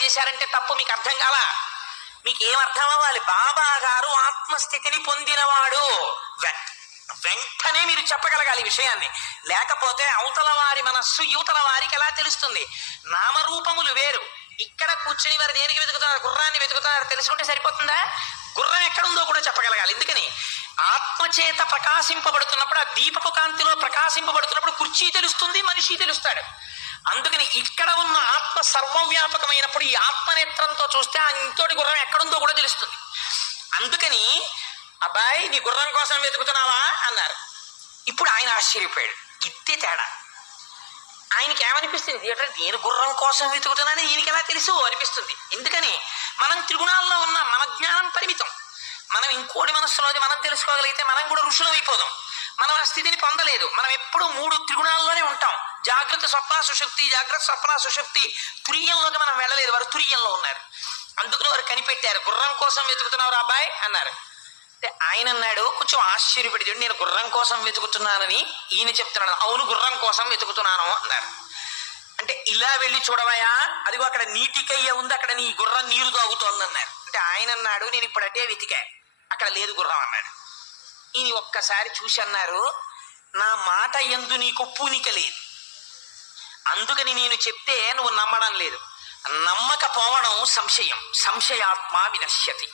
చేశారంటే తప్పు మీకు అర్థం కావా? మీకు ఏం అర్థం అవ్వాలి? బాబా గారు ఆత్మస్థితిని పొందినవాడు. వెంటనే మీరు చెప్పగలగాలి విషయాన్ని. లేకపోతే అవతల వారి మనస్సు యువతల వారికి ఎలా తెలుస్తుంది? నామరూపములు వేరు. ఇక్కడ కూర్చొని వారు దేనికి వెతుకుతున్నారు? గుర్రాన్ని వెతుకుతున్నారు. తెలుసుకుంటే సరిపోతుందా? గుర్రం ఎక్కడుందో కూడా చెప్పగలగాలి. ఎందుకని? ఆత్మచేత ప్రకాశింపబడుతున్నప్పుడు, ఆ దీపపు కాంతిలో ప్రకాశింపబడుతున్నప్పుడు కుర్చీ తెలుస్తుంది, మనిషి తెలుస్తాడు. అందుకని ఇక్కడ ఉన్న ఆత్మ సర్వవ్యాపకమైనప్పుడు ఈ ఆత్మనేత్రంతో చూస్తే ఆ ఇంతోటి గుర్రం ఎక్కడుందో కూడా తెలుస్తుంది. అందుకని అబ్బాయి నీ గుర్రం కోసం వెతుకుతున్నావా అన్నారు. ఇప్పుడు ఆయన ఆశ్చర్యపోయాడు. ఇద్దే తేడా. ఆయనకి ఏమనిపిస్తుంది? నేను గుర్రం కోసం వెతుకుతున్నానని ఈయనకి ఎలా తెలుసు అనిపిస్తుంది. ఎందుకని? మనం త్రిగుణాల్లో ఉన్నాం. మన జ్ఞానం పరిమితం. మనం ఇంకోటి మనస్సులోది మనం తెలుసుకోగలిగితే మనం కూడా ఋషులం అయిపోదాం. మనం ఆ స్థితిని పొందలేదు. మనం ఎప్పుడు 3 త్రిగుణాల్లోనే ఉంటాం. జాగ్రత్త స్వప్న సుషుప్తి, జాగ్రత్త స్వప్న సుషుప్తి. తుర్యంలోకి మనం వెళ్ళలేదు. వారు తుర్యంలో ఉన్నారు. అందుకని వారు కనిపెట్టారు. గుర్రం కోసం వెతుకుతున్నావు అబ్బాయి అన్నారు. ఆయన అన్నాడు, కొంచెం ఆశ్చర్యపడి, నేను గుర్రం కోసం వెతుకుతున్నానని ఈయన చెప్తున్నాడు. అవును, గుర్రం కోసం వెతుకుతున్నాను అన్నారు. అంటే ఇలా వెళ్ళి చూడవయా, అదిగో అక్కడ నీటికయ్య ఉంది, అక్కడ నీ గుర్రం నీరు తాగుతోంది అన్నారు. అంటే ఆయన అన్నాడు, నేను ఇప్పుడు అటే వెతికా, అక్కడ లేదు గుర్రం అన్నాడు. ఈయన ఒక్కసారి చూసి అన్నారు, నా మాట యందు నీకు పూనిక లేదు, అందుకని నేను చెప్తే నువ్వు నమ్మడం లేదు. నమ్మకపోవడం సంశయం. సంశయాత్మ వినశ్యతి.